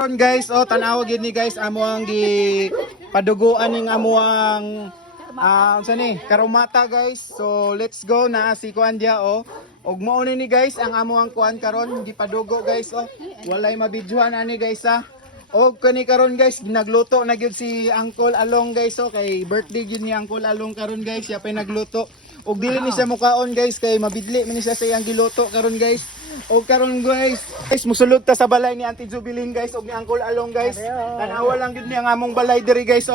Karon guys, tanaw gid ni guys amo ang gi paduguan ning amo ang unsa ni karumata guys. So let's go na si kuan dia Og mao ni guys ang amo ang kuan karon di padugo guys Walay mabidyohan ani guys Og kani karon guys nagluto na gyud si Uncle Along guys kay birthday gyud ni Uncle Along karon guys siya pa nagluto. Og dili ni siya mukaon guys kay mabidli man siya sa iyang giluto karon guys. Og karon guys, musulod ta sa balay ni Auntie Jubilin guys og ni Uncle Along guys. Tanawa lang gid ni ang among balay diri guys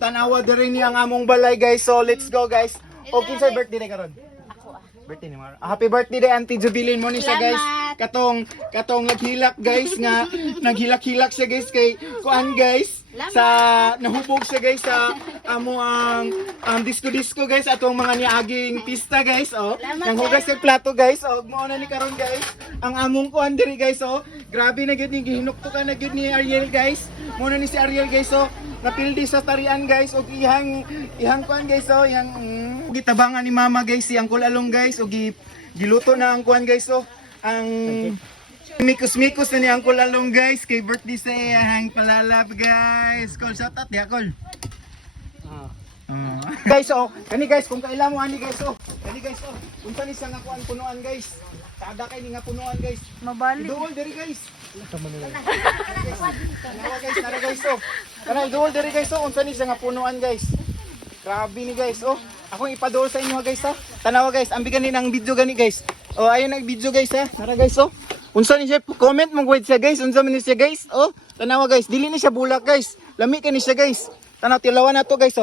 tanawa diri ni ang among balay guys. So let's go guys. Og kinsay birthday karon? Birthday ni Mara. Happy birthday day Auntie Jubilin mo ni siya guys. Katong naghilak guys nga naghilak-hilak siya guys kay kuan guys sa nahubog siya guys sa amo ang disco guys atong mga niaging pista guys nanghugas sa plato guys mao na ni karon guys ang among kuan diri guys grabe na gyud ni gihinuktukan na gyud ni Ariel guys mao na ni si Ariel guys napildi sa tarian guys og ihang kuan guys ihang gitabangan ni mama guys si Uncle Along guys og giluto na ang kuan guys ang mikos na ni Uncle Along guys kay birthday sa iyang palalap guys. Call shout out dia call. Guys kani guys kung kailan mo ani guys kani guys unsa ni siya nga kuan punuan guys. Kada kay ni nga punuan guys. Mabali. Duol diri guys. Tara guys Kana duol diri guys unsa ni siya nga punuan guys. Grabe ni guys Ako ipaduol sa inyo guys Tanawa guys ambigan ni nang video gani guys. Ayun nag video guys Tara guys unsa ni siya comment mong wait siya guys unsa man ni siya guys tanawa guys dili ni siya bulak guys lami ka ni siya guys tanaw tilawan na to guys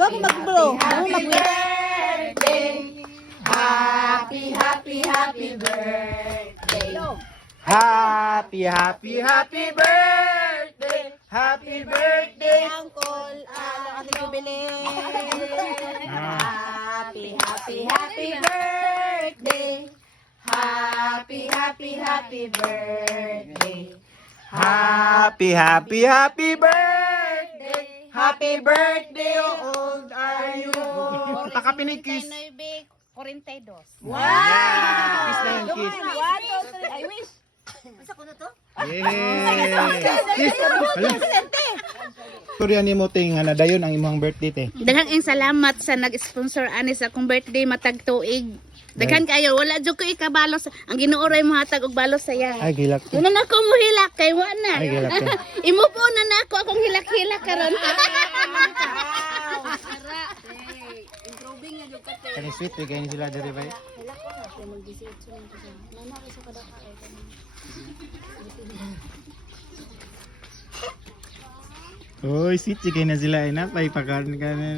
Dog mag-blow. Happy birthday. Happy birthday. Happy birthday. Happy birthday. Uncle Ate Jubilin. Happy birthday. Happy birthday. Happy birthday. Happy birthday, how old are you? Takapinig kiss. 42. Wow! Kiss na yan, kiss. 1, 2, 3, I wish. Masa ko na to? Kiss. Storya ni mo ting nga nadayon ang imong birthday te. Daghang salamat sa nag-sponsor ani sa akong birthday matag tuig. Daghan kayo wala jud ko ikabalos ang Ginoo ray mohatag og balos saya. Ay gilak. Kuno na ko mo hilak kay wa na. Ay gilak. Imo po na nako akong hilak-hilak karon. Improving na jud ka te. Kani sweet kay ni sila diri bay. Oy, sweet kay na sila ay napay pakaron ka na.